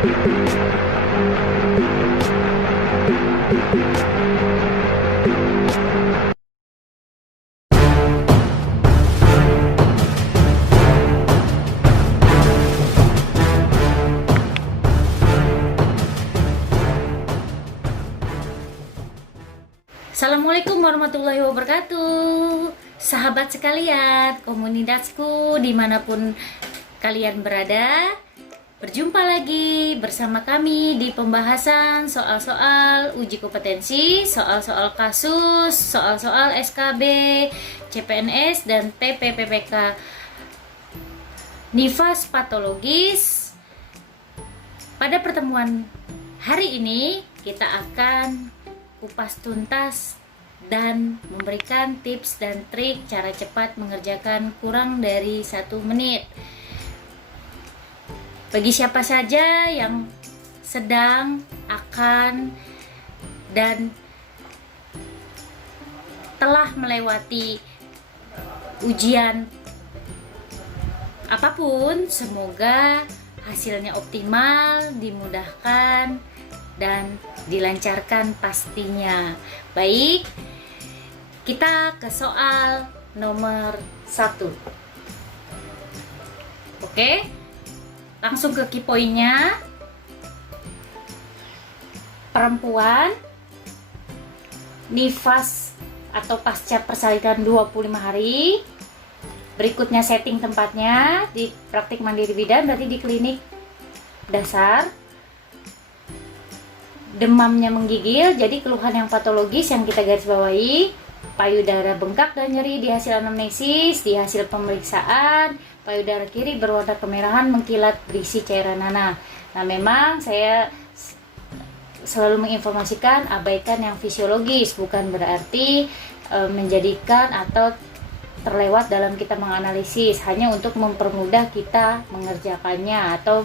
Assalamualaikum warahmatullahi wabarakatuh. Sahabat sekalian, komunitasku dimanapun kalian berada, berjumpa lagi bersama kami di pembahasan soal-soal uji kompetensi, soal-soal kasus, soal-soal SKB, CPNS, dan TPPPK nifas patologis. Pada pertemuan hari ini kita akan kupas tuntas dan memberikan tips dan trik cara cepat mengerjakan kurang dari 1 menit. Bagi siapa saja yang sedang, akan, dan telah melewati ujian apapun, semoga hasilnya optimal, dimudahkan, dan dilancarkan pastinya. Baik, kita ke soal nomor 1. Oke, langsung ke key point-nya. Perempuan nifas atau pasca persalinan 25 hari. Berikutnya setting tempatnya di praktik mandiri bidan, berarti di klinik dasar. Demamnya menggigil, jadi keluhan yang patologis yang kita garis bawahi. Payudara bengkak dan nyeri di hasil anamnesis, di hasil pemeriksaan. Payudara kiri berwarna kemerahan, mengkilat, berisi cairan nanah. Nah, memang saya selalu menginformasikan abaikan yang fisiologis, bukan berarti menjadikan atau terlewat dalam kita menganalisis, hanya untuk mempermudah kita mengerjakannya atau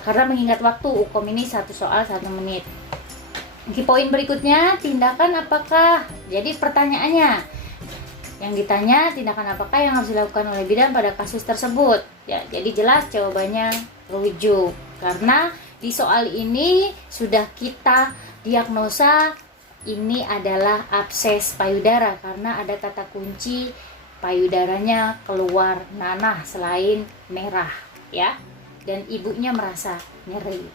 karena mengingat waktu UKOM ini 1 soal 1 menit. Key point berikutnya, tindakan apakah? Jadi pertanyaannya, yang ditanya tindakan apakah yang harus dilakukan oleh bidan pada kasus tersebut? Ya, jadi jelas jawabannya rujuk. Karena di soal ini sudah kita diagnosa ini adalah abses payudara karena ada kata kunci payudaranya keluar nanah selain merah, ya. Dan ibunya merasa nyeri.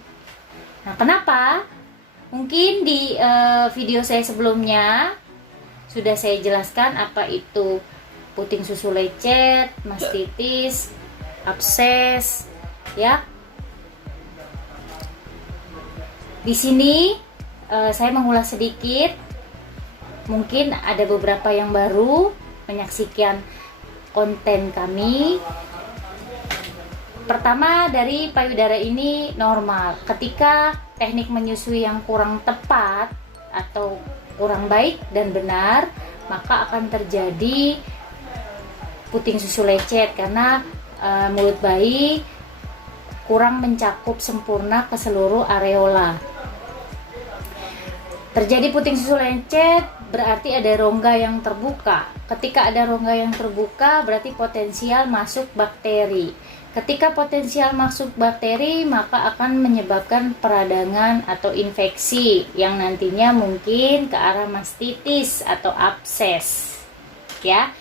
Nah, kenapa? Mungkin di video saya sebelumnya sudah saya jelaskan apa itu puting susu lecet, mastitis, abses, ya. Di sini saya mengulas sedikit. Mungkin ada beberapa yang baru menyaksikan konten kami. Pertama, dari payudara ini normal. Ketika teknik menyusui yang kurang tepat atau kurang baik dan benar, maka akan terjadi puting susu lecet karena mulut bayi kurang mencakup sempurna ke seluruh areola. Terjadi puting susu lecet berarti ada rongga yang terbuka. Ketika ada rongga yang terbuka berarti potensial masuk bakteri. Ketika potensial masuk bakteri, maka akan menyebabkan peradangan atau infeksi yang nantinya mungkin ke arah mastitis atau abses. Ya.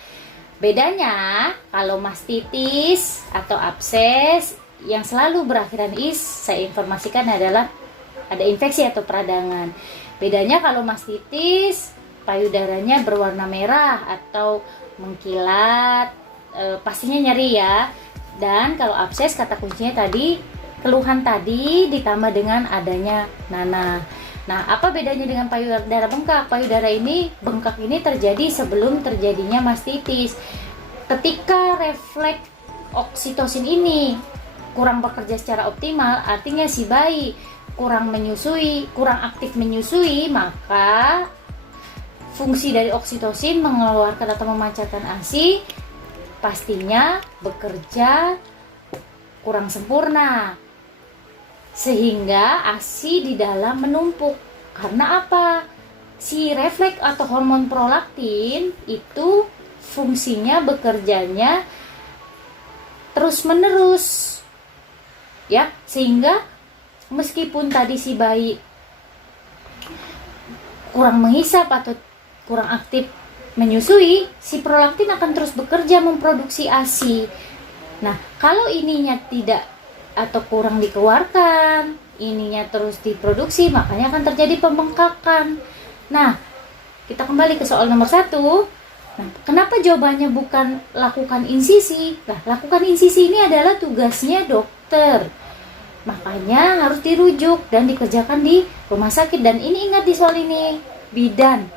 Bedanya kalau mastitis atau abses yang selalu berakhiran is, saya informasikan adalah ada infeksi atau peradangan. Bedanya kalau mastitis payudaranya berwarna merah atau mengkilat, pastinya nyeri ya. Dan kalau abses, kata kuncinya tadi keluhan tadi ditambah dengan adanya nanah. Nah, apa bedanya dengan payudara bengkak? Payudara ini bengkak ini terjadi sebelum terjadinya mastitis. Ketika refleks oksitosin ini kurang bekerja secara optimal, artinya si bayi kurang menyusui, kurang aktif menyusui, maka fungsi dari oksitosin mengeluarkan atau memancarkan ASI pastinya bekerja kurang sempurna, sehingga ASI di dalam menumpuk. Karena apa? Si refleks atau hormon prolaktin itu fungsinya bekerjanya terus menerus, ya, sehingga meskipun tadi si bayi kurang menghisap atau kurang aktif menyusui, si prolaktin akan terus bekerja memproduksi ASI. Nah, kalau ininya tidak atau kurang dikeluarkan, ininya terus diproduksi, makanya akan terjadi pembengkakan. Nah, kita kembali ke soal nomor 1. Nah, kenapa jawabannya bukan lakukan insisi? Nah, lakukan insisi ini adalah tugasnya dokter. Makanya harus dirujuk dan dikerjakan di rumah sakit. Dan ini ingat di soal ini, bidan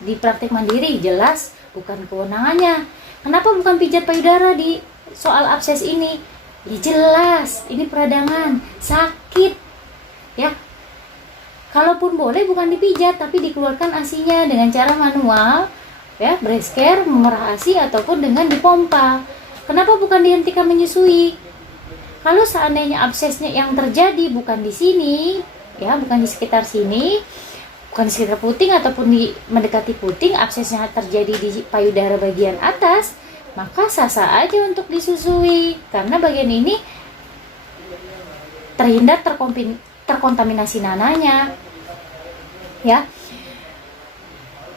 di praktik mandiri jelas bukan kewenangannya. Kenapa bukan pijat payudara di soal abses ini? Ya jelas, ini peradangan, sakit. Ya. Kalaupun boleh bukan dipijat tapi dikeluarkan ASI-nya dengan cara manual, ya, breast care, memerah ASI ataupun dengan dipompa. Kenapa bukan dihentikan menyusui? Kalau seandainya absesnya yang terjadi bukan di sini, ya, bukan di sekitar sini, bukan di sekitar puting ataupun di mendekati puting, absesnya terjadi di payudara bagian atas, maka sah-sah aja untuk disusui karena bagian ini terhindar terkontaminasi nananya. Ya.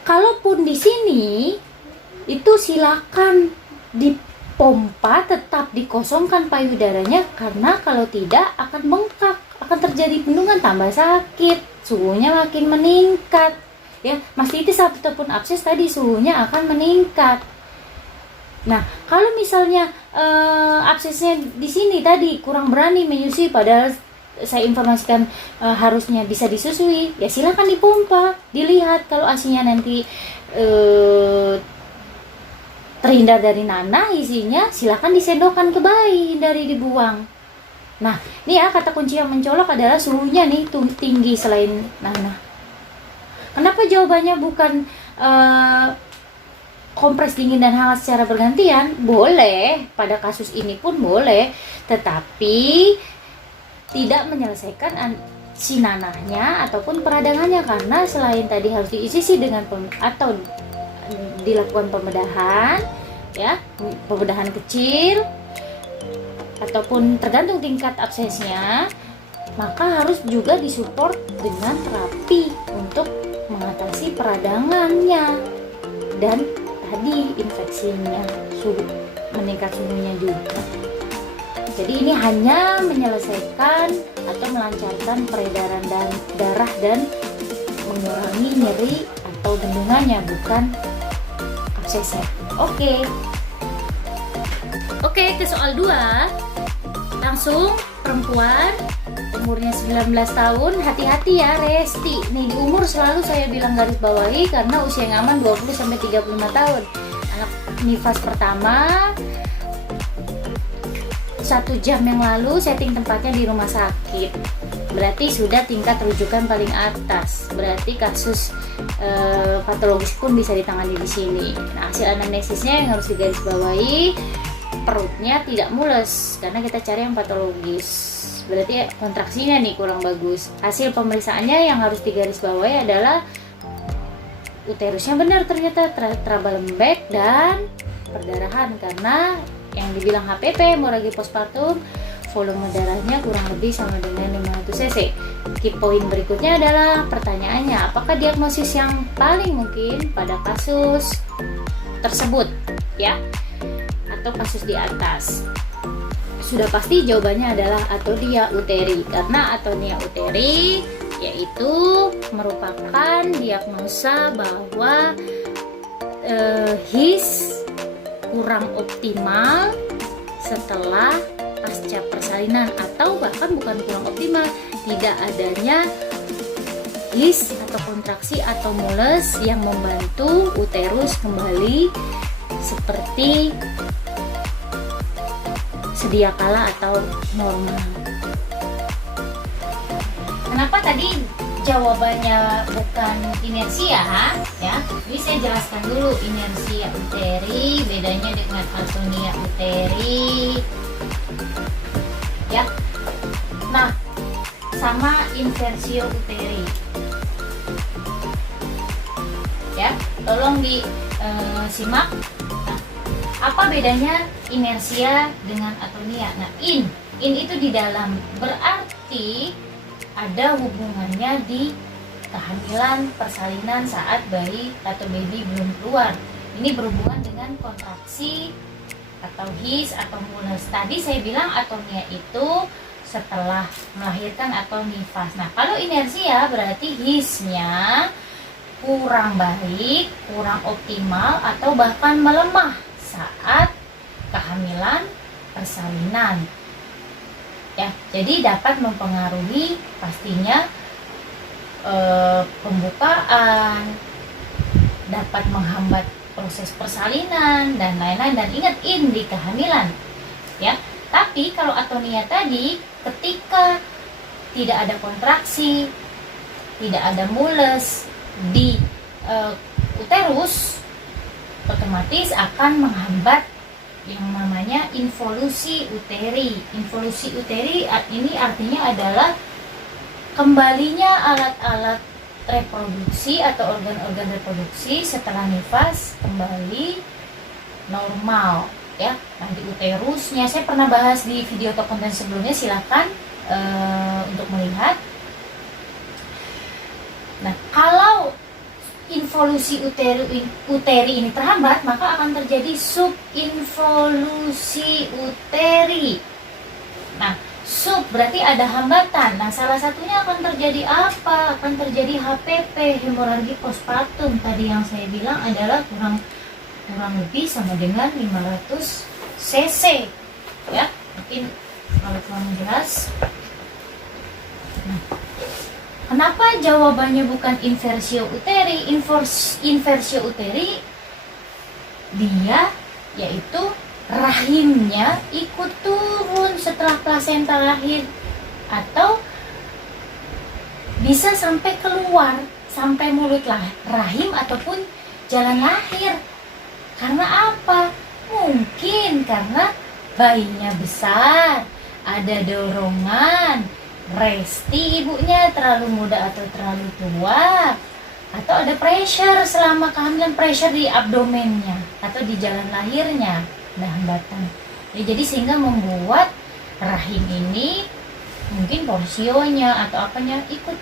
Kalaupun di sini itu silakan dipompa, tetap dikosongkan payudaranya karena kalau tidak akan bengkak, akan terjadi bendungan, tambah sakit, suhunya makin meningkat. Ya, mastitis ataupun abses tadi suhunya akan meningkat. Nah, kalau misalnya absesnya di sini tadi kurang berani menyusui, padahal saya informasikan harusnya bisa disusui, ya silakan dipompa, dilihat kalau ASINya nanti terhindar dari nanah isinya, silakan disendokkan ke bayi, hindari dibuang. Nah, ini ya kata kunci yang mencolok adalah suhunya nih tinggi selain nanah. Kenapa jawabannya bukan kompres dingin dan hangat secara bergantian? Boleh, pada kasus ini pun boleh, tetapi tidak menyelesaikan si nanahnya ataupun peradangannya, karena selain tadi harus diisi dengan atau dilakukan pembedahan, ya, pembedahan kecil ataupun tergantung tingkat absesnya, maka harus juga disupport dengan terapi untuk mengatasi peradangannya dan tadi infeksinya, meningkat suhunya juga. Jadi ini hanya menyelesaikan atau melancarkan peredaran darah dan mengurangi nyeri atau bendungannya, bukan absesnya. Oke, ke soal 2. Langsung perempuan umurnya 19 tahun, hati-hati ya Resti. Nih, di umur selalu saya bilang garis bawahi karena usia yang aman 20-35 tahun. Anak nifas pertama, 1 jam yang lalu setting tempatnya di rumah sakit. Berarti sudah tingkat rujukan paling atas. Berarti kasus patologis pun bisa ditangani di sini. Nah, hasil anamnesisnya yang harus digarisbawahi, perutnya tidak mules karena kita cari yang patologis. Berarti kontraksinya nih kurang bagus. Hasil pemeriksaannya yang harus digarisbawahi adalah uterusnya benar ternyata teraba lembek dan perdarahan karena yang dibilang HPP, hemoragi postpartum, volume darahnya kurang lebih sama dengan 500 cc. Key point berikutnya adalah pertanyaannya, apakah diagnosis yang paling mungkin pada kasus tersebut, ya, atau kasus di atas? Sudah pasti jawabannya adalah atonia uteri, karena atonia uteri yaitu merupakan diagnosa bahwa HIS kurang optimal setelah pasca persalinan, atau bahkan bukan kurang optimal, tidak adanya HIS atau kontraksi atau mules yang membantu uterus kembali seperti sedia kala atau normal. Kenapa tadi jawabannya bukan inersia, ya? Jadi saya jelaskan dulu inersia uteri, bedanya dengan atonia uteri, ya. Nah, sama inversio uteri, ya. Tolong disimak. Nah, apa bedanya inersia dengan atonia? Nah, in itu di dalam, berarti berarti ada hubungannya di kehamilan, persalinan saat bayi atau baby belum keluar. Ini berhubungan dengan kontraksi atau his atau mules. Tadi saya bilang atonia itu setelah melahirkan atau nifas. Nah, kalau inersia berarti hisnya kurang baik, kurang optimal, atau bahkan melemah saat kehamilan, persalinan. Ya, jadi dapat mempengaruhi pastinya pembukaan, dapat menghambat proses persalinan dan lain-lain. Dan ingat, ini di kehamilan, ya. Tapi kalau atonia tadi, ketika tidak ada kontraksi, tidak ada mules di uterus, otomatis akan menghambat yang namanya involusi uteri. Involusi uteri ini artinya adalah kembalinya alat-alat reproduksi atau organ-organ reproduksi setelah nifas kembali normal, ya. Nah, di uterusnya saya pernah bahas di video atau konten sebelumnya, silakan untuk melihat. Nah, kalau involusi uteri ini terhambat, maka akan terjadi subinvolusi uteri. Nah, sub berarti ada hambatan. Nah, salah satunya akan terjadi apa? Akan terjadi HPP, hemoragi postpartum. Tadi yang saya bilang adalah kurang lebih sama dengan 500 cc, ya. Mungkin kalau kurang jelas. Nah, kenapa jawabannya bukan inversio uteri? Inversio uteri dia yaitu rahimnya ikut turun setelah plasenta lahir, atau bisa sampai keluar, sampai mulut rahim ataupun jalan lahir. Karena apa? Mungkin karena bayinya besar, ada dorongan, resti ibunya terlalu muda atau terlalu tua, atau ada pressure selama kehamilan, pressure di abdomennya atau di jalan lahirnya, ada hambatan. Ya, jadi sehingga membuat rahim ini mungkin porsionya atau apanya ikut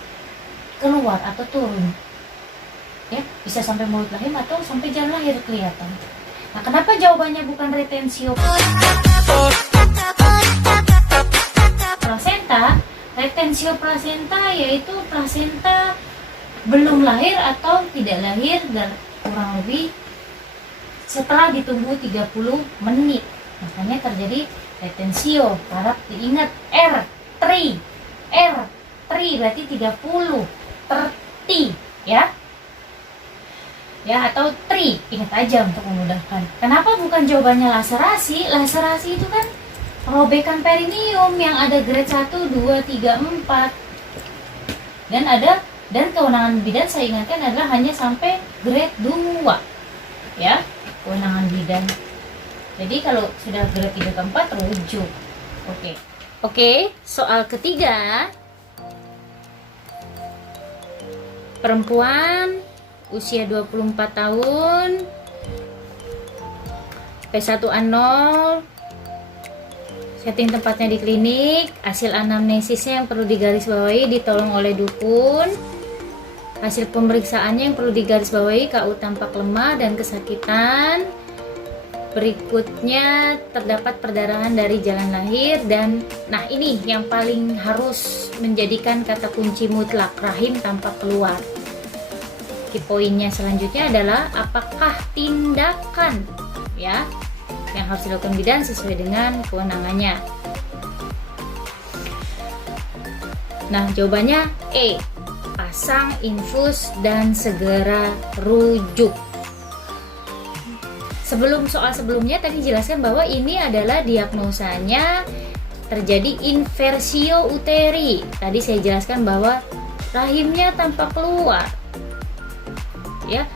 keluar atau turun, ya, bisa sampai mulut rahim atau sampai jalan lahir kelihatan. Nah, kenapa jawabannya bukan retensio placenta? Retensio placenta yaitu plasenta belum lahir atau tidak lahir dan kurang lebih setelah ditunggu 30 menit. Makanya terjadi retensio. Harap diingat R3 berarti 30, 30, ya. Ya, atau tri, ingat aja untuk memudahkan. Kenapa bukan jawabannya laserasi? Laserasi itu kan robekan perineum yang ada grade 1, 2, 3, 4. Dan kewenangan bidan saya ingatkan adalah hanya sampai grade 2. Ya, kewenangan bidan. Jadi kalau sudah grade 3 ke 4 rujuk. Oke, soal ketiga. Perempuan usia 24 tahun, P1A0, setting tempatnya di klinik, hasil anamnesisnya yang perlu digarisbawahi ditolong oleh dukun, hasil pemeriksaannya yang perlu digarisbawahi, KU tampak lemah dan kesakitan, berikutnya terdapat perdarahan dari jalan lahir, dan nah ini yang paling harus menjadikan kata kunci mutlak, rahim tampak keluar. Poinnya selanjutnya adalah apakah tindakan, ya, yang harus dilakukan bidan sesuai dengan kewenangannya. Nah, jawabannya E, pasang infus dan segera rujuk. Sebelum soal sebelumnya tadi jelaskan bahwa ini adalah diagnosanya terjadi inversio uteri. Tadi saya jelaskan bahwa rahimnya tampak keluar. Ya,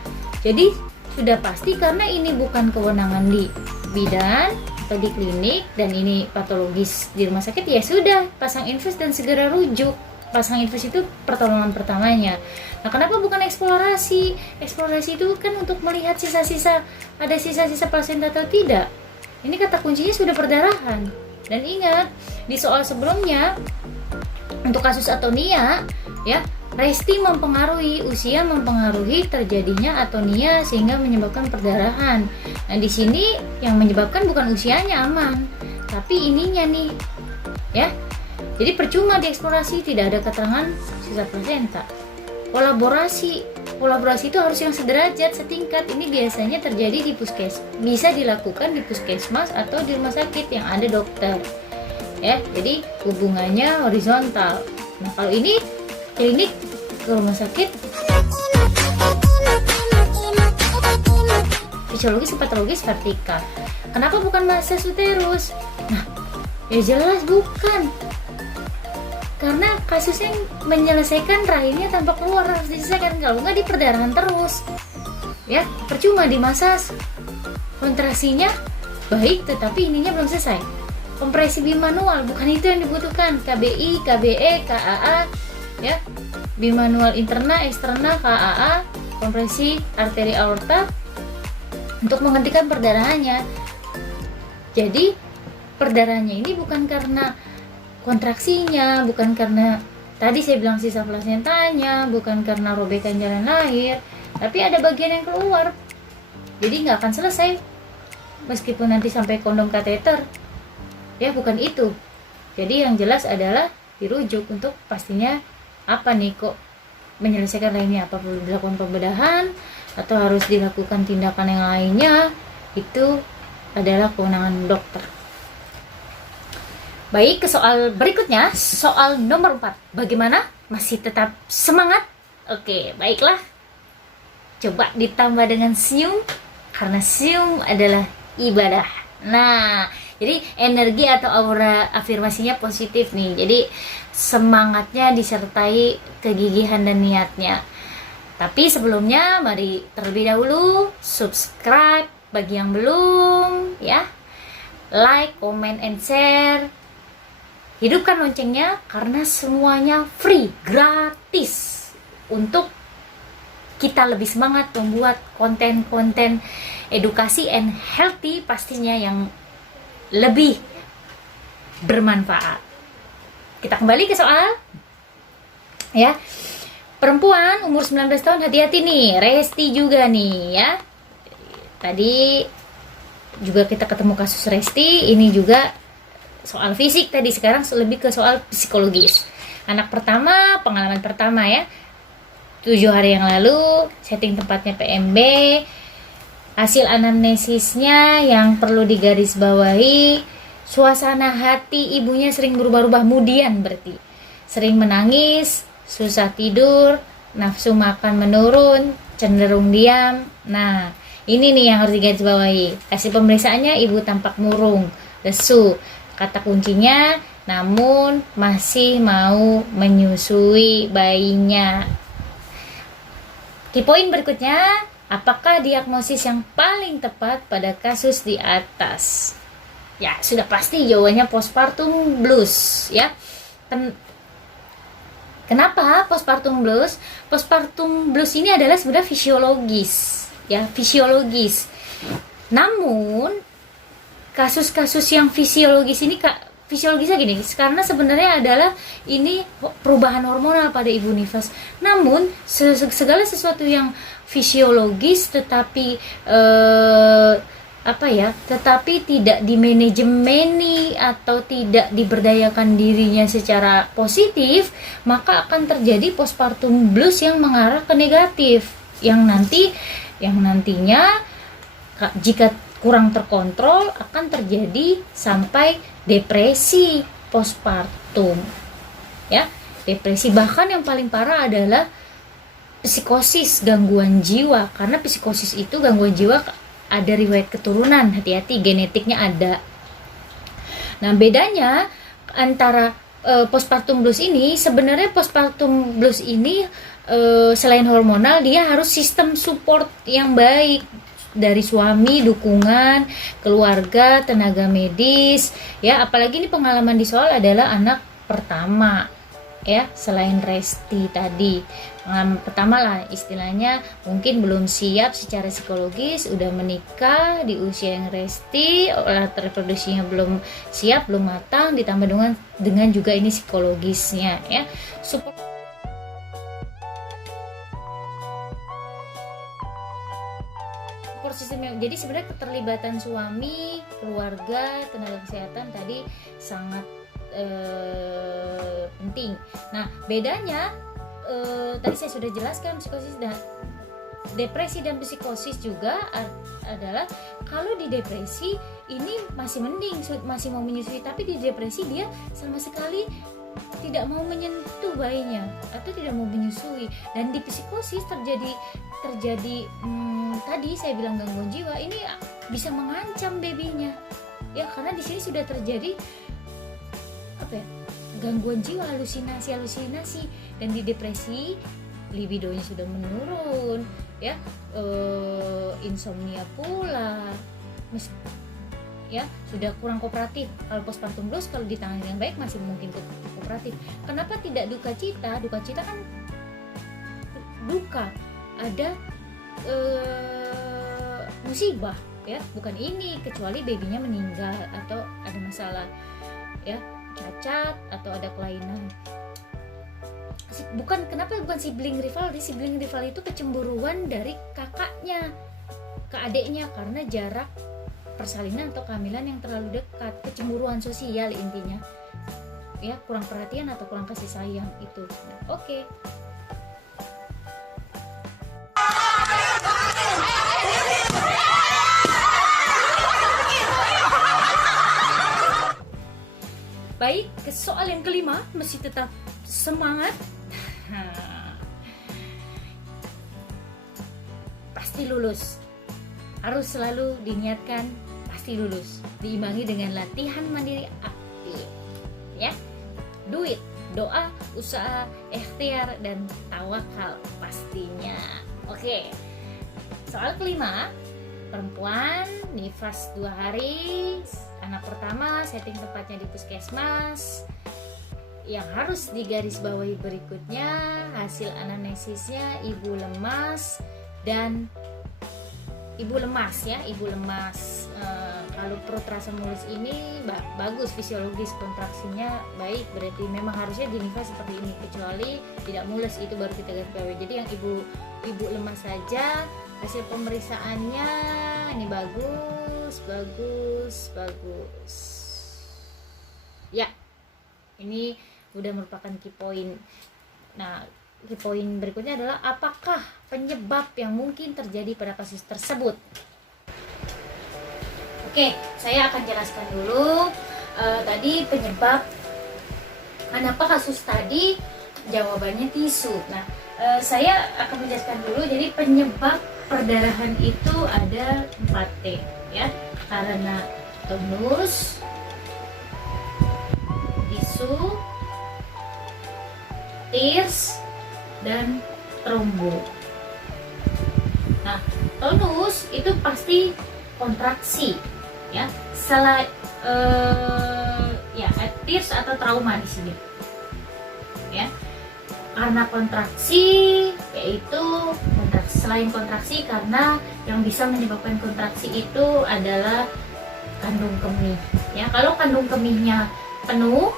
jadi sudah pasti karena ini bukan kewenangan di bidan atau di klinik dan ini patologis di rumah sakit, ya sudah pasang infus dan segera rujuk. Pasang infus itu pertolongan pertamanya. Nah, kenapa bukan eksplorasi? Eksplorasi itu kan untuk melihat sisa-sisa, ada sisa-sisa plasenta atau tidak. Ini kata kuncinya sudah perdarahan. Dan ingat, di soal sebelumnya untuk kasus atonia ya, resti mempengaruhi, usia mempengaruhi terjadinya atonia sehingga menyebabkan perdarahan. Nah, di sini yang menyebabkan bukan usianya aman, tapi ininya nih. Ya. Jadi percuma dieksplorasi, tidak ada keterangan sisa plasenta. Kolaborasi itu harus yang sederajat, setingkat. Ini biasanya terjadi di puskesmas, bisa dilakukan di puskesmas atau di rumah sakit yang ada dokter. Ya, jadi hubungannya horizontal. Nah, kalau ini klinik ke rumah sakit, fisiologis patologis vertikal. Kenapa bukan masas uterus? Nah, ya jelas bukan. Karena kasusnya menyelesaikan rahimnya tanpa keluar, harus diselesaikan, kalau nggak di perdarahan terus. Ya, percuma dimasas. Kontraksinya baik tetapi ininya belum selesai. Kompresi bimanual, bukan itu yang dibutuhkan. KBI, KBE, KAA, ya. Bimanual interna, eksterna, KAA, kompresi arteri aorta untuk menghentikan perdarahannya. Jadi perdarahannya ini bukan karena kontraksinya, bukan karena tadi saya bilang sisa plasentanya, bukan karena robekan jalan lahir, tapi ada bagian yang keluar. Jadi nggak akan selesai meskipun nanti sampai kondom kateter. Ya, bukan itu. Jadi yang jelas adalah dirujuk untuk pastinya apa nih, kok menyelesaikan lainnya, apa perlu dilakukan pembedahan atau harus dilakukan tindakan yang lainnya, itu adalah kewenangan dokter. Baik, ke soal berikutnya, soal nomor 4. Bagaimana? Masih tetap semangat? Oke, baiklah. Coba ditambah dengan senyum, karena senyum adalah ibadah. Nah, jadi energi atau aura afirmasinya positif nih. Jadi semangatnya disertai kegigihan dan niatnya. Tapi sebelumnya mari terlebih dahulu subscribe bagi yang belum, ya. Like, comment, and share. Hidupkan loncengnya karena semuanya free, gratis, untuk kita lebih semangat membuat konten-konten edukasi and healthy pastinya yang lebih bermanfaat. Kita kembali ke soal, ya. Perempuan umur 19 tahun, hati-hati nih, Resti juga nih, ya. Tadi juga kita ketemu kasus Resti, ini juga soal fisik tadi, sekarang lebih ke soal psikologis. Anak pertama, pengalaman pertama ya, 7 hari yang lalu, setting tempatnya PMB, hasil anamnesisnya yang perlu digarisbawahi, suasana hati ibunya sering berubah-ubah, kemudian berarti sering menangis, susah tidur, nafsu makan menurun, cenderung diam. Nah, ini nih yang harus digarisbawahi. Hasil pemeriksaannya ibu tampak murung, lesu. Kata kuncinya, namun masih mau menyusui bayinya. Key point berikutnya, apakah diagnosis yang paling tepat pada kasus di atas? Ya, sudah pasti jawabannya postpartum blues, ya. Kenapa postpartum blues? Postpartum blues ini adalah sebenarnya fisiologis, ya, fisiologis. Namun kasus-kasus yang fisiologisnya gini, karena sebenarnya adalah ini perubahan hormonal pada ibu nifas. Namun segala sesuatu yang fisiologis tetapi tetapi tidak dimanajemeni atau tidak diberdayakan dirinya secara positif, maka akan terjadi postpartum blues yang mengarah ke negatif, yang nantinya jika kurang terkontrol akan terjadi sampai depresi postpartum, ya. Depresi, bahkan yang paling parah adalah psikosis, gangguan jiwa, karena psikosis itu gangguan jiwa ada riwayat keturunan, hati-hati, genetiknya ada. Nah, bedanya antara postpartum blues ini, sebenarnya postpartum blues ini selain hormonal, dia harus sistem support yang baik dari suami, dukungan, keluarga, tenaga medis, ya. Apalagi ini pengalaman di soal adalah anak pertama, ya, selain resti tadi. Pertama lah istilahnya mungkin belum siap secara psikologis, udah menikah di usia yang resti, alat reproduksinya belum siap, belum matang, ditambah dengan juga ini psikologisnya ya. Support sistem. Jadi sebenarnya keterlibatan suami, keluarga, tenaga kesehatan tadi sangat penting. Nah, bedanya tadi saya sudah jelaskan psikosis dan depresi dan psikosis juga adalah kalau di depresi ini masih mending, masih mau menyusui, tapi di depresi dia sama sekali tidak mau menyentuh bayinya atau tidak mau menyusui. Dan di psikosis terjadi tadi saya bilang gangguan jiwa ini bisa mengancam babynya ya, karena di sini sudah terjadi gangguan jiwa, halusinasi. Dan di depresi libidonya sudah menurun ya, insomnia pula ya, sudah kurang kooperatif. Kalau postpartum blues kalau ditangani dengan baik masih mungkin kooperatif. Kenapa tidak duka cita? Duka cita kan duka, ada musibah ya, bukan ini, kecuali babynya meninggal atau ada masalah ya, cacat atau ada kelainan. Kenapa bukan sibling rival? Sibling rival itu kecemburuan dari kakaknya ke adiknya karena jarak persalinan atau kehamilan yang terlalu dekat, kecemburuan sosial intinya ya, kurang perhatian atau kurang kasih sayang itu. Oke. Baik, ke soal yang kelima, masih tetap semangat. Pasti lulus. Harus selalu diniatkan pasti lulus. Diimbangi dengan latihan mandiri aktif. Ya. Duit, doa, usaha, ikhtiar dan tawakal pastinya. Oke. Soal kelima, perempuan nifas 2 hari. Anak pertama setting tempatnya di puskesmas. Yang harus digarisbawahi berikutnya, hasil anamnesisnya ibu lemas dan ibu lemas. Kalau perut rasa mulus ini bagus, fisiologis kontraksinya baik, berarti memang harusnya dinifas seperti ini, kecuali tidak mulus itu baru kita garisbawahi. Jadi yang ibu lemas saja, hasil pemeriksaannya ini bagus. Ya, ini udah merupakan key point. Nah, key point berikutnya adalah apakah penyebab yang mungkin terjadi pada kasus tersebut. Oke, saya akan jelaskan dulu tadi penyebab kenapa kasus tadi jawabannya tisu. Nah, saya akan menjelaskan dulu. Jadi penyebab perdarahan itu ada 4T ya, karena tonus, tisu, tears, dan trombo. Nah, tonus itu pasti kontraksi ya, tears atau trauma di sini ya, karena kontraksi, yaitu selain kontraksi karena yang bisa menyebabkan kontraksi itu adalah kandung kemih ya. Kalau kandung kemihnya penuh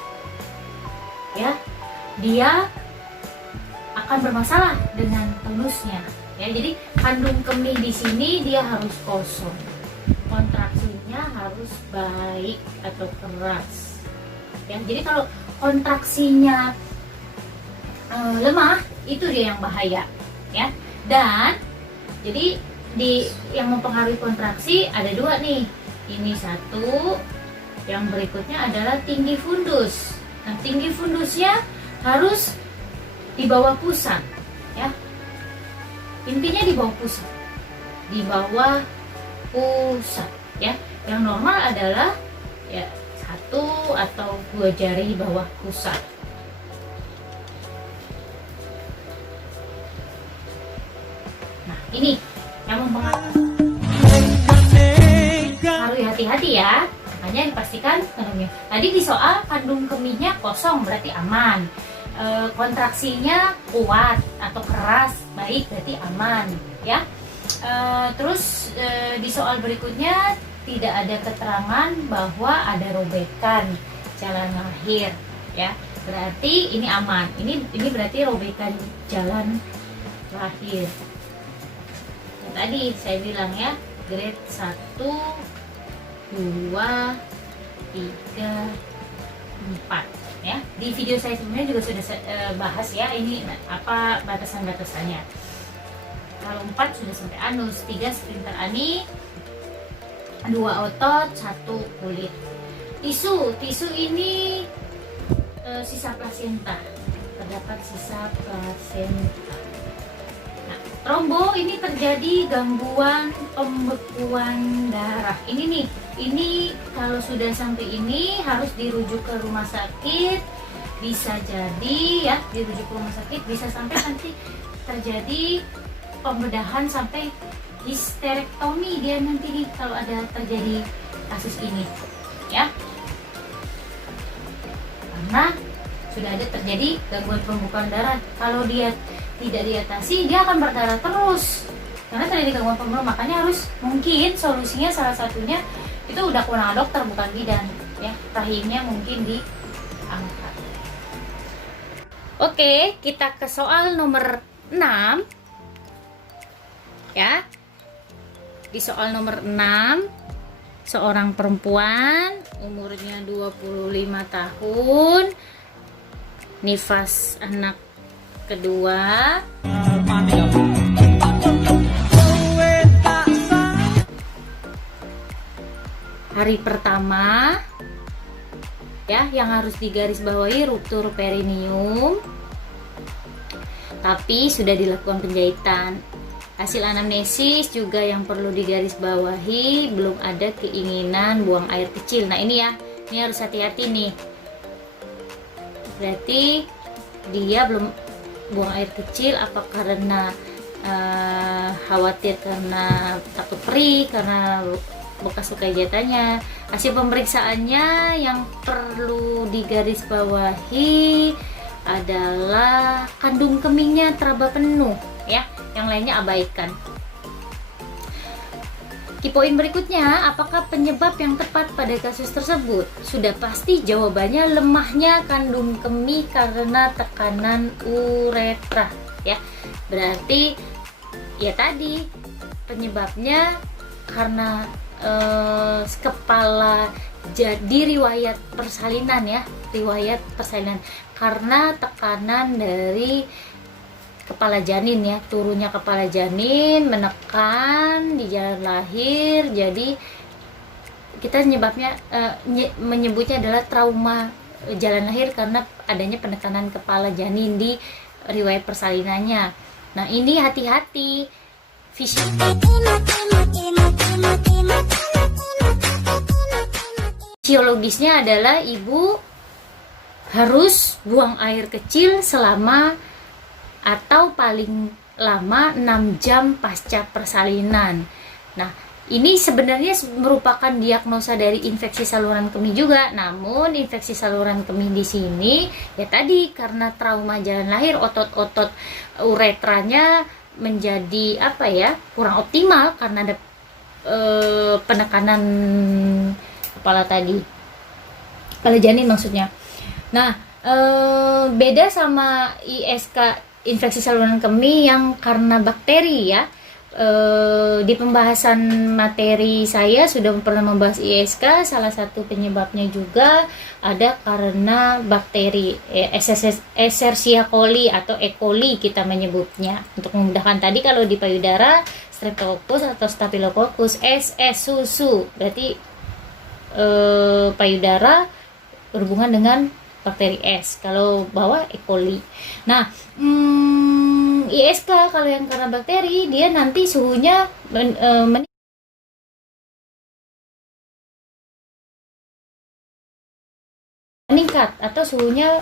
ya, dia akan bermasalah dengan tonusnya ya. Jadi kandung kemih di sini dia harus kosong, kontraksinya harus baik atau keras ya. Jadi kalau kontraksinya lemah, itu dia yang bahaya ya. Dan jadi yang mempengaruhi kontraksi ada 2 nih. Ini 1, yang berikutnya adalah tinggi fundus. Nah, tinggi fundusnya harus di bawah pusat ya. Intinya di bawah pusat. Di bawah pusat ya. Yang normal adalah ya 1 atau 2 jari bawah pusat. Ini yang mempengaruhi, harus hati-hati ya, makanya dipastikan kandungnya. Tadi di soal kandung kemihnya kosong berarti aman, kontraksinya kuat atau keras, baik, berarti aman ya. Terus di soal berikutnya tidak ada keterangan bahwa ada robekan jalan lahir ya, berarti ini aman. Ini berarti robekan jalan lahir. Nah, tadi saya bilang ya, grade 1, 2, 3, 4 ya. Di video saya sebelumnya juga sudah bahas ya, ini apa batasan-batasannya. Kalau 4 sudah sampai anus, 3 sphincter ani, 2 otot, 1 kulit. Tisu ini sisa plasenta, terdapat sisa plasenta. Nah, trombo ini terjadi gangguan pembekuan darah. Ini nih, ini kalau sudah sampai ini harus dirujuk ke rumah sakit. Bisa jadi ya, dirujuk ke rumah sakit, bisa sampai nanti terjadi pembedahan sampai histerektomi dia nanti nih kalau ada terjadi kasus ini ya, karena sudah ada terjadi gangguan pembekuan darah. Kalau dia tidak diatasi, dia akan berdarah terus karena terjadi gangguan pembekuan. Makanya harus, mungkin solusinya salah satunya itu udah kewenangan dokter bukan bidan ya, rahimnya mungkin diangkat. Oke, kita ke soal nomor 6 ya. Di soal nomor 6, seorang perempuan umurnya 25 tahun, nifas anak kedua, hari pertama ya, yang harus digarisbawahi ruptur perineum, tapi sudah dilakukan penjahitan. Hasil anamnesis juga yang perlu digarisbawahi, belum ada keinginan buang air kecil. Nah ini ya, ini harus hati-hati nih. Berarti dia belum buang air kecil, apa karena khawatir karena takut perih, karena bekas luka jahitannya. Hasil pemeriksaannya yang perlu digarisbawahi adalah kandung kemihnya teraba penuh ya, yang lainnya abaikan. Di poin berikutnya, apakah penyebab yang tepat pada kasus tersebut? Sudah pasti jawabannya lemahnya kandung kemih karena tekanan uretra ya. Berarti ya tadi penyebabnya karena kepala, jadi riwayat persalinan ya, riwayat persalinan karena tekanan dari kepala janin ya, turunnya kepala janin menekan di jalan lahir. Jadi kita menyebutnya adalah trauma jalan lahir karena adanya penekanan kepala janin di riwayat persalinannya. Nah ini hati-hati, fisiologisnya adalah ibu harus buang air kecil selama atau paling lama 6 jam pasca persalinan. Nah, ini sebenarnya merupakan diagnosa dari infeksi saluran kemih juga. Namun infeksi saluran kemih di sini ya tadi karena trauma jalan lahir, otot-otot uretranya menjadi kurang optimal karena ada penekanan kepala tadi, kepala janin maksudnya. Nah, beda sama ISK, infeksi saluran kemih yang karena bakteri ya. Di pembahasan materi saya sudah pernah membahas ISK, salah satu penyebabnya juga ada karena bakteri Escherichia coli atau E. coli kita menyebutnya. Untuk memudahkan tadi kalau di payudara Streptococcus atau Staphylococcus susu, berarti payudara berhubungan dengan bakteri S, kalau bawah E. coli. Nah, ISK kalau yang karena bakteri, dia nanti suhunya meningkat atau suhunya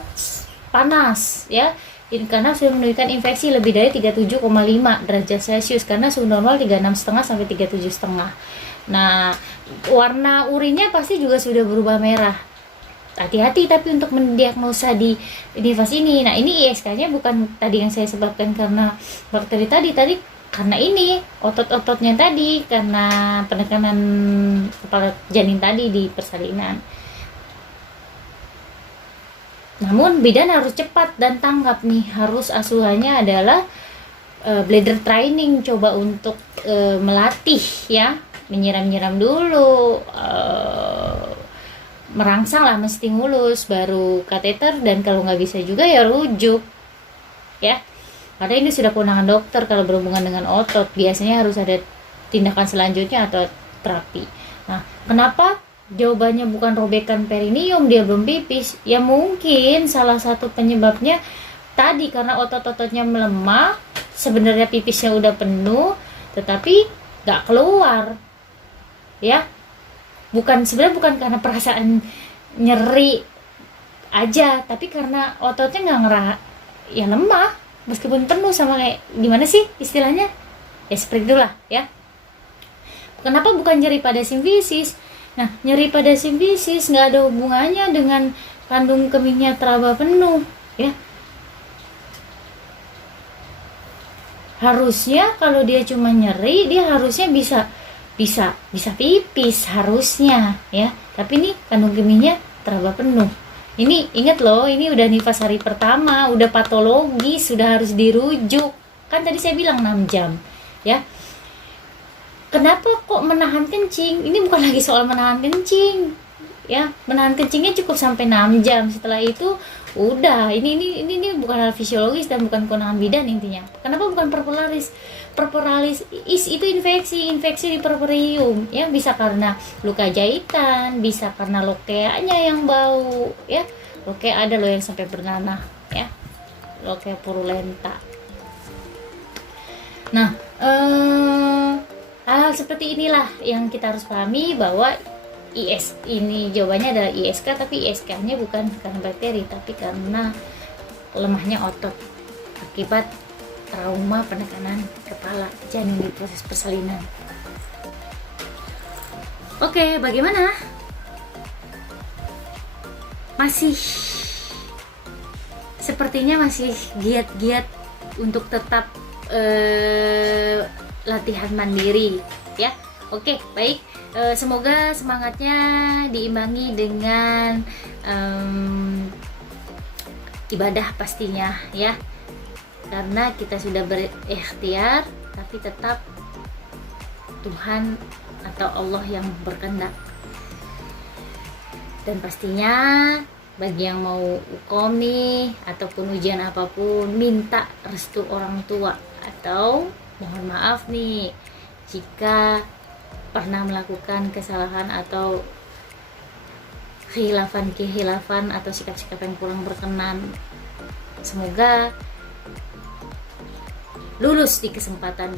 panas ya, karena sudah menunjukkan infeksi lebih dari 37,5 derajat Celcius, karena suhu normal 36,5 sampai 37,5. Nah, warna urinnya pasti juga sudah berubah merah hati-hati tapi untuk mendiagnosa di nifas ini. Nah, ini ISK-nya bukan tadi yang saya sebabkan karena bakteri tadi karena ini otot-ototnya tadi, karena penekanan kepala janin tadi di persalinan. Namun bidan harus cepat dan tanggap nih, harus asuhannya adalah bladder training, coba untuk melatih ya, menyiram-nyiram dulu, merangsang lah, menstimulus, baru kateter, dan kalau nggak bisa juga ya rujuk ya, karena ini sudah kewenangan dokter. Kalau berhubungan dengan otot biasanya harus ada tindakan selanjutnya atau terapi. Nah, kenapa jawabannya bukan robekan perineum, dia belum pipis? Ya mungkin salah satu penyebabnya tadi karena otot-ototnya melemah, sebenarnya pipisnya udah penuh tetapi nggak keluar ya. Sebenarnya bukan karena perasaan nyeri aja, tapi karena ototnya ya lemah meskipun penuh, sama kayak gimana sih istilahnya ya, seperti itulah ya. Kenapa bukan nyeri pada simfisis? Nah, nyeri pada simfisis nggak ada hubungannya dengan kandung kemihnya teraba penuh ya. Harusnya kalau dia cuma nyeri, dia harusnya bisa pipis harusnya ya. Tapi ini kandung kemihnya teraba penuh. Ini ingat loh, ini udah nifas hari pertama, udah patologis, sudah harus dirujuk. Kan tadi saya bilang 6 jam ya. Kenapa kok menahan kencing? Ini bukan lagi soal menahan kencing ya. Menahan kencingnya cukup sampai 6 jam. Setelah itu udah, ini bukan hal fisiologis dan bukan kewenangan bidan intinya. Kenapa bukan purpuralis? Purpuralis itu infeksi di purpurium ya, bisa karena luka jahitan, bisa karena lokeanya yang bau ya. Lokea ada loh yang sampai bernanah ya, lokea purulenta. Nah, hal-hal seperti inilah yang kita harus pahami, bahwa ini jawabannya adalah ISK, tapi ISK-nya bukan karena bakteri, tapi karena lemahnya otot akibat trauma penekanan kepala janin di proses persalinan. Oke, bagaimana? Sepertinya masih giat-giat untuk tetap latihan mandiri ya. Oke, baik. Semoga semangatnya diimbangi dengan ibadah pastinya ya, karena kita sudah berikhtiar, tapi tetap Tuhan atau Allah yang berkehendak. Dan pastinya bagi yang mau ukom nih ataupun ujian apapun, minta restu orang tua, atau mohon maaf nih jika pernah melakukan kesalahan atau kehilafan atau sikap-sikap yang kurang berkenan. Semoga lulus di kesempatan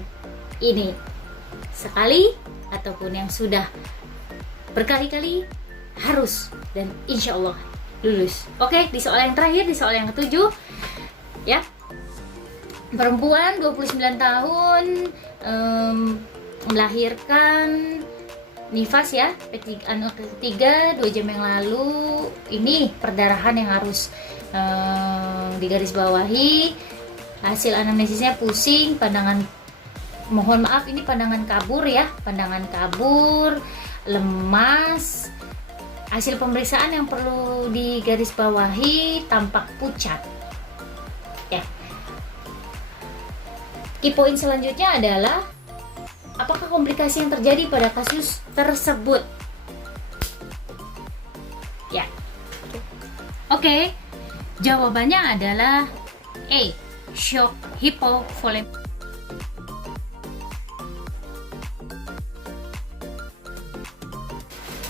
ini sekali, ataupun yang sudah berkali-kali, harus dan insya Allah lulus. Oke, di soal yang terakhir, di soal yang ke-7 ya. Perempuan 29 tahun, melahirkan nifas ya, anak ketiga 2 jam yang lalu. Ini perdarahan yang harus digarisbawahi. Hasil anamnesisnya pusing, pandangan, mohon maaf ini pandangan kabur ya, pandangan kabur, lemas. Hasil pemeriksaan yang perlu digarisbawahi, tampak pucat ya. Key point selanjutnya adalah apakah komplikasi yang terjadi pada kasus tersebut ya. Oke, jawabannya adalah A, shock hipovolemia.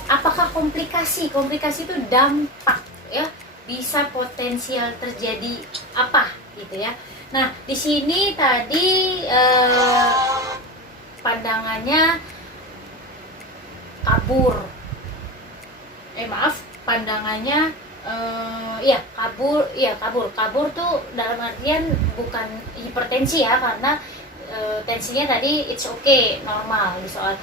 Apakah komplikasi itu dampak ya, bisa potensial terjadi apa gitu ya. Nah, di sini tadi pandangannya kabur. Pandangannya kabur tuh dalam artian bukan hipertensi ya, karena tensinya tadi it's okay, normal di soal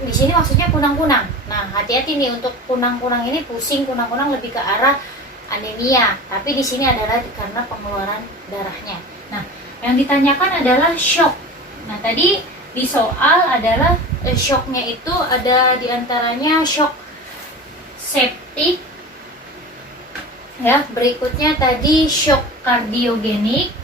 di sini maksudnya kunang-kunang. Nah, hati-hati nih untuk kunang-kunang ini, pusing kunang-kunang lebih ke arah anemia, tapi di sini adalah karena pengeluaran darahnya. Nah, yang ditanyakan adalah shock. Nah, tadi di soal adalah shocknya itu ada diantaranya shock septik, ya. Berikutnya tadi shock kardiogenik,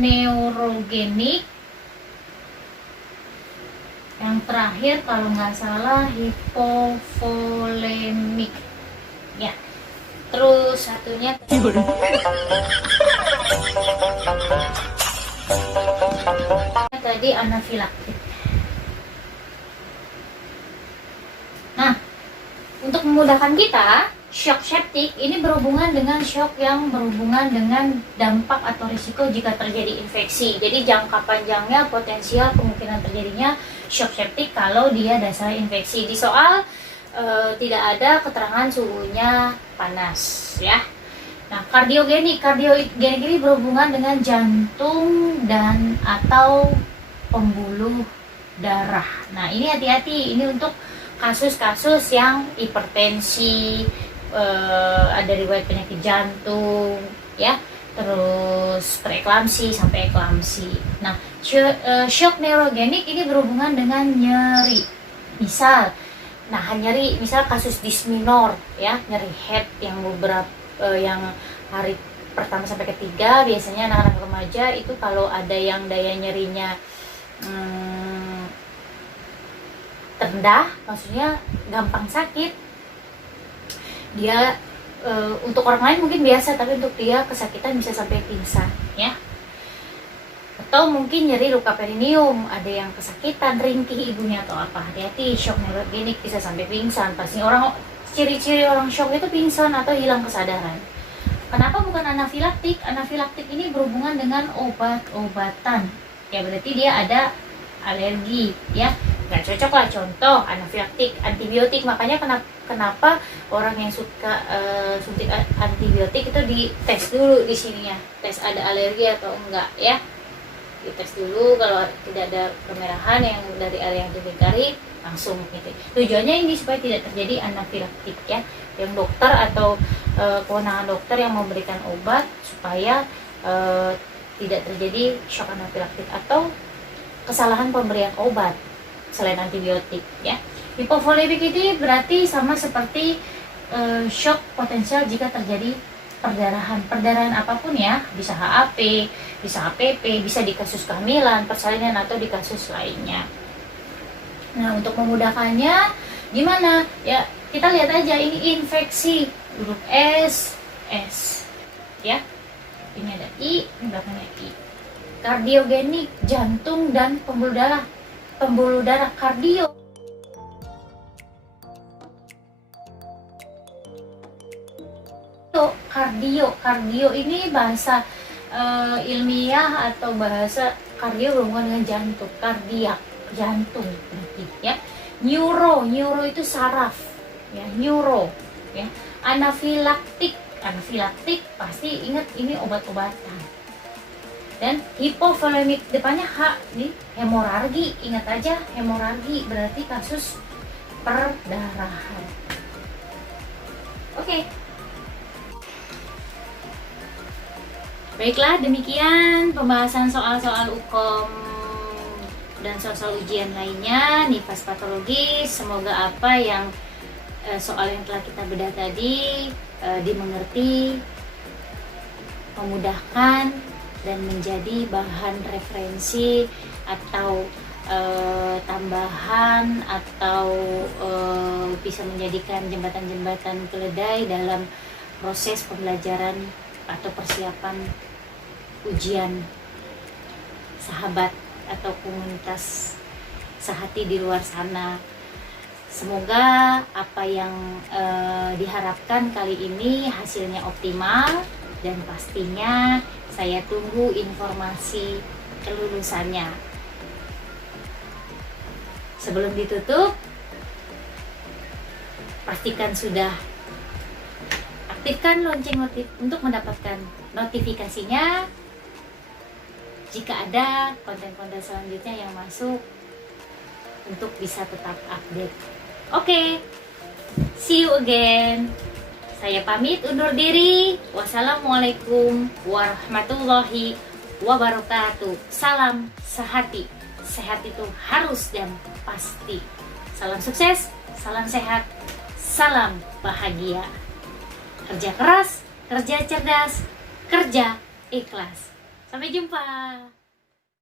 neurogenik, yang terakhir kalau nggak salah hipovolemik, ya. Terus satunya tadi anafilaktik. Nah, untuk memudahkan kita, shock septik ini berhubungan dengan shock yang berhubungan dengan dampak atau risiko jika terjadi infeksi. Jadi jangka panjangnya potensial kemungkinan terjadinya shock septik kalau dia dasar infeksi. Di soal tidak ada keterangan suhunya panas, ya. Nah, kardiogenik ini berhubungan dengan jantung dan atau pembuluh darah. Nah, ini hati-hati, ini untuk kasus-kasus yang hipertensi, ada riwayat penyakit jantung, ya, terus preeklamsi sampai eklamsi. Nah, shock neurogenik ini berhubungan dengan nyeri. Misal kasus disminor, ya, nyeri head yang beberapa yang hari pertama sampai ketiga, biasanya anak-anak remaja itu kalau ada yang daya nyerinya rendah, maksudnya gampang sakit, dia untuk orang lain mungkin biasa, tapi untuk dia kesakitan bisa sampai pingsan, ya. Atau mungkin nyeri luka perineum, ada yang kesakitan, ringkih ibunya atau apa. Hati-hati, shock neurogenik bisa sampai pingsan. Pasti ciri-ciri orang shock itu pingsan atau hilang kesadaran. Kenapa bukan anafilaktik? Anafilaktik ini berhubungan dengan obat-obatan, ya, berarti dia ada alergi, ya, nggak cocok lah. Contoh anafilaktik antibiotik. Makanya kenapa orang yang suka suntik antibiotik itu dites dulu di sini, ya, tes ada alergi atau enggak, ya, dites dulu. Kalau tidak ada kemerahan yang dari area yang dihindari, langsung gitu. Tujuannya ini supaya tidak terjadi anafilaktik, ya, yang dokter atau kewenangan dokter yang memberikan obat supaya tidak terjadi shock anafilaktik atau kesalahan pemberian obat selain antibiotik, ya. Hipovolemik ini berarti sama seperti shock potensial jika terjadi perdarahan apapun, ya, bisa HAP, bisa HPP, bisa di kasus kehamilan, persalinan atau di kasus lainnya. Nah, untuk memudahkannya gimana? Ya, kita lihat aja, ini infeksi huruf S, ya. Ini ada I, ini belakangnya I. Kardiogenik, jantung dan pembuluh darah kardio. Kardio ini bahasa ilmiah atau bahasa kardio berhubungan dengan jantung, kardiak, jantung, ya. Neuro itu saraf, ya, neuro, ya. Anafilaktik pasti ingat ini obat-obatan. Dan hipovolemik depannya H, nih, hemoragi, ingat aja, hemoragi berarti kasus perdarahan. Oke. Baiklah, demikian pembahasan soal-soal UKOM dan soal-soal ujian lainnya NIPAS patologis. Semoga apa yang soal yang telah kita bedah tadi dimengerti, memudahkan, dan menjadi bahan referensi atau tambahan atau bisa menjadikan jembatan-jembatan keledai dalam proses pembelajaran atau persiapan ujian sahabat atau komunitas sehati di luar sana. Semoga apa yang diharapkan kali ini hasilnya optimal, dan pastinya saya tunggu informasi kelulusannya. Sebelum ditutup, pastikan sudah aktifkan lonceng notif untuk mendapatkan notifikasinya. jika ada konten-konten selanjutnya yang masuk untuk bisa tetap update. Oke, see you again. Saya pamit undur diri. Wassalamualaikum warahmatullahi wabarakatuh. Salam sehati. Sehat itu harus dan pasti. Salam sukses, salam sehat, salam bahagia. Kerja keras, kerja cerdas, kerja ikhlas. Sampai jumpa.